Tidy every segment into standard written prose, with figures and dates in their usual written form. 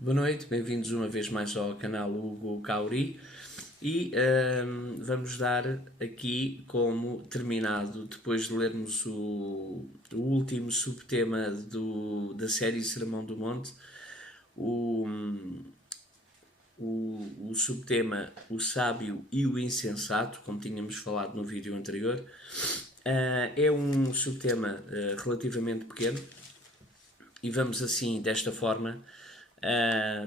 Boa noite, bem-vindos uma vez mais ao canal Hugo Cauri e vamos dar aqui como terminado, depois de lermos o último subtema da série Sermão do Monte, o, o subtema O Sábio e o Insensato, como tínhamos falado no vídeo anterior. É um subtema relativamente pequeno e vamos assim, desta forma,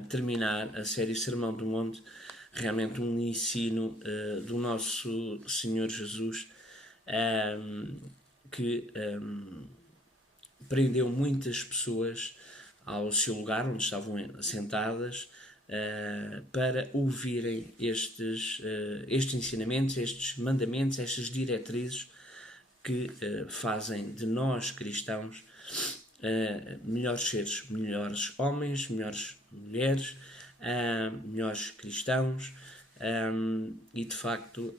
terminar a série Sermão do Monte, realmente um ensino do nosso Senhor Jesus, que prendeu muitas pessoas ao seu lugar onde estavam sentadas, para ouvirem estes ensinamentos, estes mandamentos, estas diretrizes que fazem de nós cristãos melhores seres, melhores homens, melhores mulheres, melhores cristãos, e de facto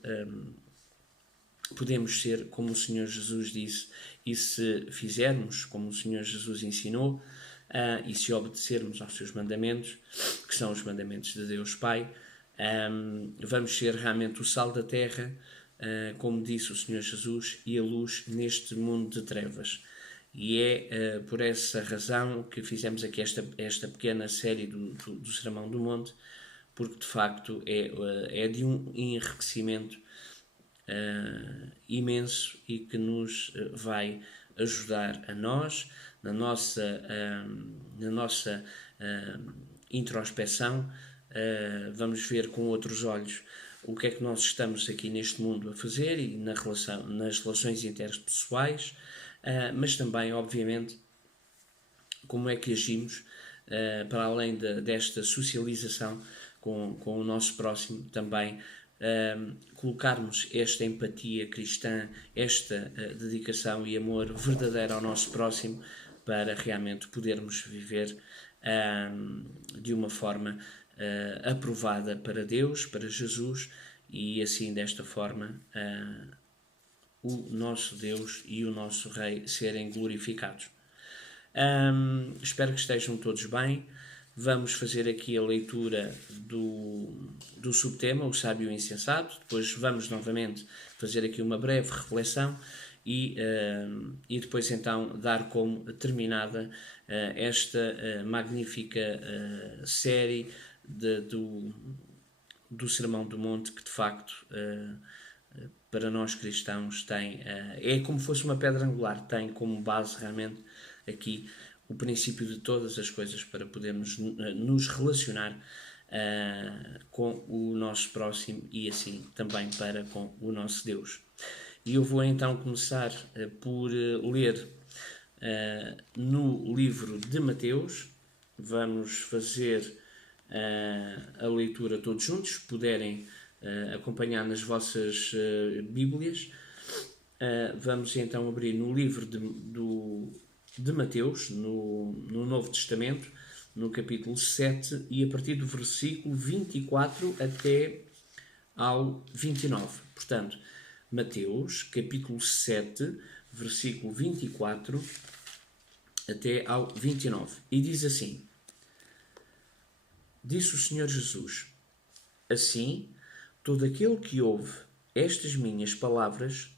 podemos ser como o Senhor Jesus disse, e se fizermos como o Senhor Jesus ensinou, e se obedecermos aos seus mandamentos, que são os mandamentos de Deus Pai, vamos ser realmente o sal da terra, como disse o Senhor Jesus, e a luz neste mundo de trevas. E é por essa razão que fizemos aqui esta pequena série do Sermão do Monte, porque de facto é de um enriquecimento imenso e que nos vai ajudar a nós, na nossa introspeção. Vamos ver com outros olhos o que é que nós estamos aqui neste mundo a fazer e nas relações interpessoais, mas também, obviamente, como é que agimos para além desta socialização com o nosso próximo, também colocarmos esta empatia cristã, esta dedicação e amor verdadeiro ao nosso próximo, para realmente podermos viver de uma forma aprovada para Deus, para Jesus, e assim desta forma o nosso Deus e o nosso Rei serem glorificados. Espero que estejam todos bem. Vamos fazer aqui a leitura do subtema, o sábio e o insensato. Depois vamos novamente fazer aqui uma breve reflexão e depois então dar como terminada esta magnífica série do Sermão do Monte, que de facto para nós cristãos é como se fosse uma pedra angular, tem como base realmente aqui o princípio de todas as coisas para podermos nos relacionar com o nosso próximo e assim também para com o nosso Deus. E eu vou então começar por ler no livro de Mateus. Vamos fazer a leitura todos juntos, puderem acompanhar nas vossas Bíblias. Vamos então abrir no livro de Mateus, no Novo Testamento, no capítulo 7, e a partir do versículo 24 até ao 29. Portanto, Mateus, capítulo 7, versículo 24 até ao 29. E diz assim: Disse o Senhor Jesus: Assim, todo aquele que ouve estas minhas palavras,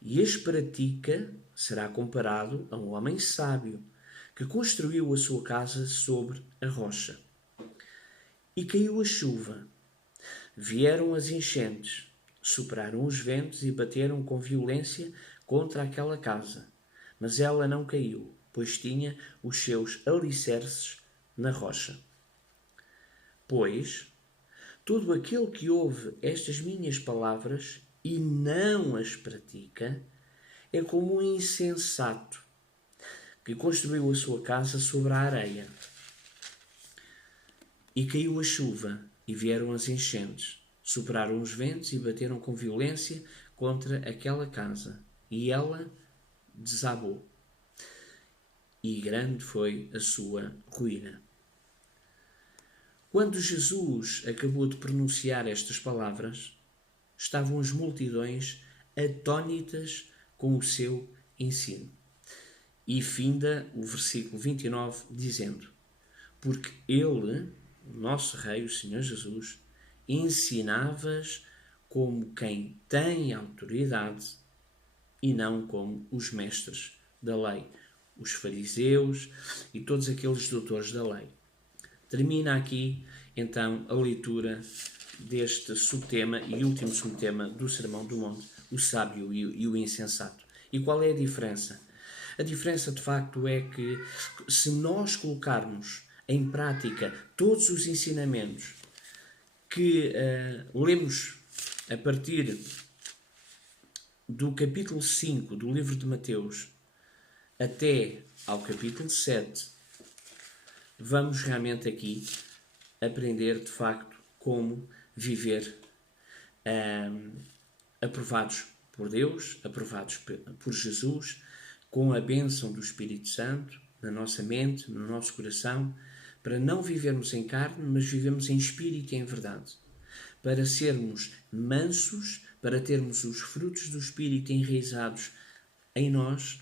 e as pratica, será comparado a um homem sábio que construiu a sua casa sobre a rocha. E caiu a chuva, vieram as enchentes, sopraram os ventos e bateram com violência contra aquela casa. Mas ela não caiu, pois tinha os seus alicerces na rocha. Pois, todo aquele que ouve estas minhas palavras e não as pratica é como um insensato que construiu a sua casa sobre a areia. E caiu a chuva, e vieram as enchentes, sopraram os ventos e bateram com violência contra aquela casa, e ela desabou. E grande foi a sua ruína. Quando Jesus acabou de pronunciar estas palavras, estavam as multidões atônitas com o seu ensino. E finda o versículo 29 dizendo: porque ele, o nosso Rei, o Senhor Jesus, ensinavas como quem tem autoridade e não como os mestres da lei, os fariseus e todos aqueles doutores da lei. Termina aqui, então, a leitura deste subtema e último subtema do Sermão do Monte, o sábio e o insensato. E qual é a diferença? A diferença, de facto, é que se nós colocarmos em prática todos os ensinamentos que lemos a partir do capítulo 5 do livro de Mateus até ao capítulo 7, vamos realmente aqui aprender, de facto, como viver aprovados por Deus, aprovados por Jesus, com a bênção do Espírito Santo na nossa mente, no nosso coração, para não vivermos em carne, mas vivemos em espírito e em verdade. Para sermos mansos, para termos os frutos do Espírito enraizados em nós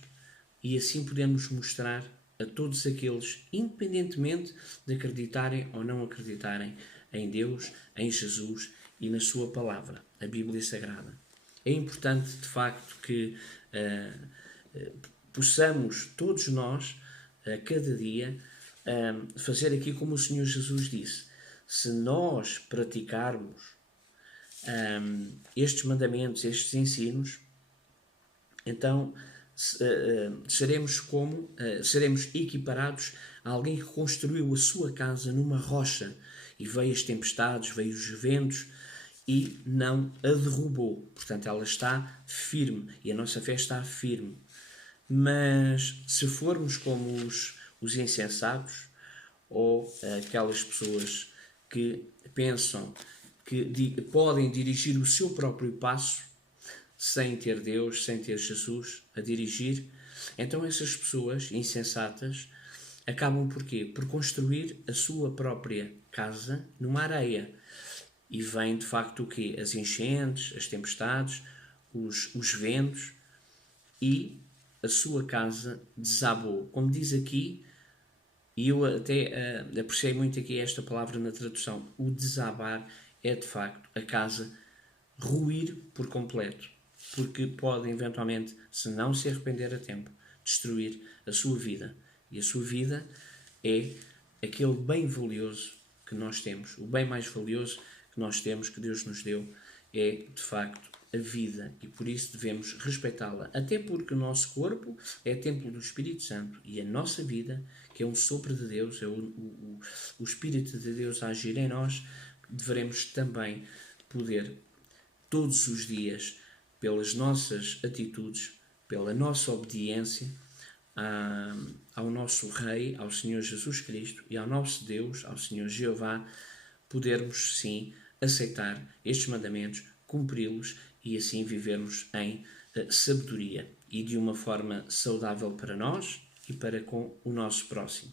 e assim podemos mostrar a todos aqueles, independentemente de acreditarem ou não acreditarem em Deus, em Jesus e na sua palavra, a Bíblia Sagrada. É importante, de facto, que possamos todos nós, a cada dia, fazer aqui como o Senhor Jesus disse. Se nós praticarmos estes mandamentos, estes ensinos, então seremos equiparados a alguém que construiu a sua casa numa rocha e veio as tempestades, veio os ventos e não a derrubou. Portanto, ela está firme e a nossa fé está firme. Mas se formos como os insensatos ou aquelas pessoas que pensam que podem dirigir o seu próprio passo sem ter Deus, sem ter Jesus a dirigir, então essas pessoas insensatas acabam por quê? Por construir a sua própria casa numa areia. E vem de facto o quê? As enchentes, as tempestades, os ventos e a sua casa desabou. Como diz aqui, e eu até apreciei muito aqui esta palavra na tradução, o desabar é de facto a casa ruir por completo, porque pode eventualmente, se não se arrepender a tempo, destruir a sua vida. E a sua vida é aquele bem valioso que nós temos, o bem mais valioso que nós temos, que Deus nos deu, é de facto a vida, e por isso devemos respeitá-la, até porque o nosso corpo é templo do Espírito Santo e a nossa vida, que é um sopro de Deus, é o Espírito de Deus a agir em nós, devemos também poder todos os dias, pelas nossas atitudes, pela nossa obediência ao nosso Rei, ao Senhor Jesus Cristo e ao nosso Deus, ao Senhor Jeová, podermos sim aceitar estes mandamentos, cumpri-los e assim vivermos em sabedoria e de uma forma saudável para nós e para com o nosso próximo.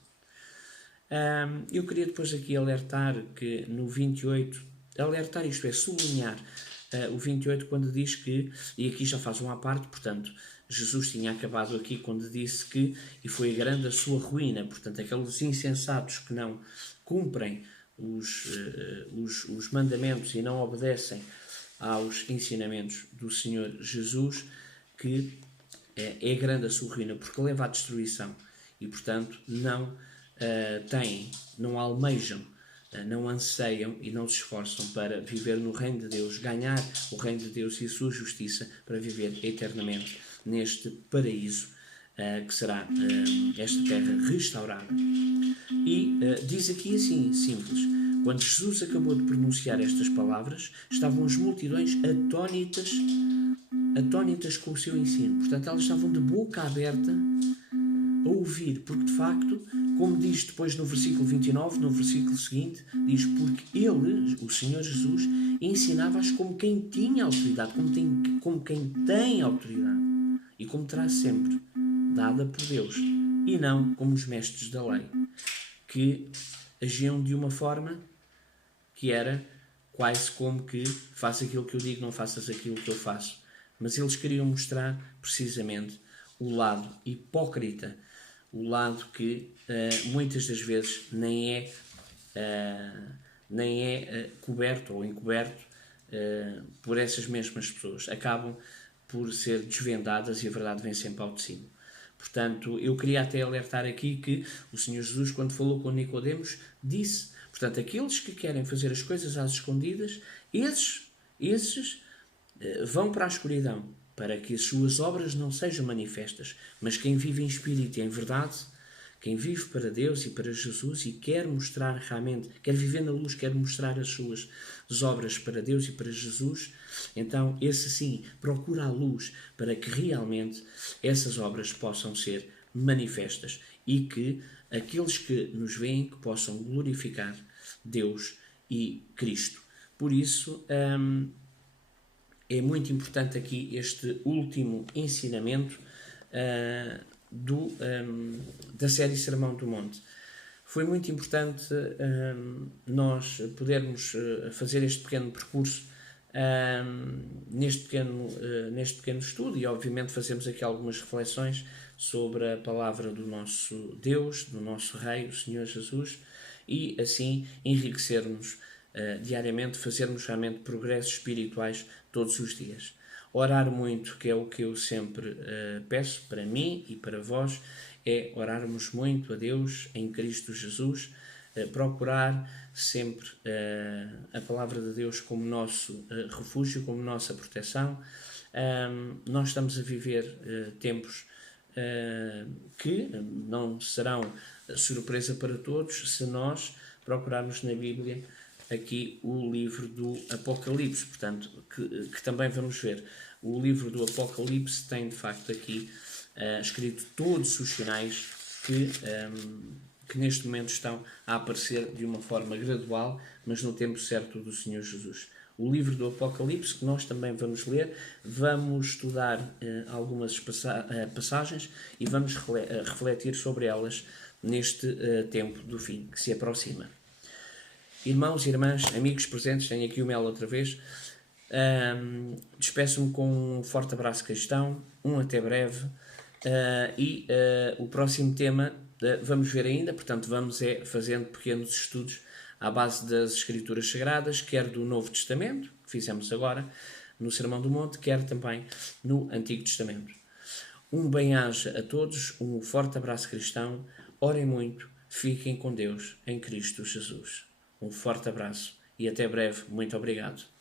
Eu queria depois aqui alertar que no 28, alertar isto é, sublinhar o 28 quando diz que, e aqui já faz uma parte, portanto, Jesus tinha acabado aqui quando disse que, e foi grande a sua ruína, portanto, aqueles insensatos que não cumprem os mandamentos e não obedecem aos ensinamentos do Senhor Jesus, que é grande a sua ruína, porque leva à destruição e, portanto, não não almejam, não anseiam e não se esforçam para viver no reino de Deus, ganhar o reino de Deus e a sua justiça para viver eternamente neste paraíso que será esta terra restaurada. E diz aqui assim, simples: quando Jesus acabou de pronunciar estas palavras, estavam as multidões atónitas com o seu ensino. Portanto, elas estavam de boca aberta a ouvir, porque de facto, como diz depois no versículo 29, no versículo seguinte, diz: porque ele, o Senhor Jesus, ensinava-as como quem tinha autoridade, como quem tem autoridade, e como terá sempre, dada por Deus, e não como os mestres da lei, que agiam de uma forma que era quase como que faz aquilo que eu digo, não faças aquilo que eu faço. Mas eles queriam mostrar precisamente o lado hipócrita, o lado que muitas das vezes nem é coberto ou encoberto por essas mesmas pessoas. Acabam por ser desvendadas e a verdade vem sempre ao de cima. Portanto, eu queria até alertar aqui que o Senhor Jesus, quando falou com Nicodemos, disse, portanto, aqueles que querem fazer as coisas às escondidas, esses vão para a escuridão, para que as suas obras não sejam manifestas. Mas quem vive em espírito e em verdade, quem vive para Deus e para Jesus e quer mostrar realmente, quer viver na luz, quer mostrar as suas obras para Deus e para Jesus, então esse sim procura a luz para que realmente essas obras possam ser manifestas e que aqueles que nos veem que possam glorificar Deus e Cristo. Por isso, é muito importante aqui este último ensinamento da série Sermão do Monte. Foi muito importante nós podermos fazer este pequeno percurso neste pequeno estudo e obviamente fazemos aqui algumas reflexões sobre a palavra do nosso Deus, do nosso Rei, o Senhor Jesus, e assim enriquecermos diariamente, fazermos realmente progressos espirituais todos os dias. Orar muito, que é o que eu sempre peço para mim e para vós, é orarmos muito a Deus em Cristo Jesus, procurar sempre a palavra de Deus como nosso refúgio, como nossa proteção. Nós estamos a viver tempos que não serão surpresa para todos se nós procurarmos na Bíblia aqui o livro do Apocalipse, portanto, que também vamos ver. O livro do Apocalipse tem, de facto, aqui escrito todos os sinais que neste momento estão a aparecer de uma forma gradual, mas no tempo certo do Senhor Jesus. O livro do Apocalipse, que nós também vamos ler, vamos estudar algumas passagens e vamos refletir sobre elas neste tempo do fim, que se aproxima. Irmãos e irmãs, amigos presentes, tenho aqui o Mel outra vez. Despeço-me com um forte abraço cristão, até breve. O próximo tema vamos ver ainda, portanto vamos fazendo pequenos estudos à base das Escrituras Sagradas, quer do Novo Testamento, que fizemos agora no Sermão do Monte, quer também no Antigo Testamento. Um bem-aja a todos, um forte abraço cristão, orem muito, fiquem com Deus em Cristo Jesus. Um forte abraço e até breve. Muito obrigado.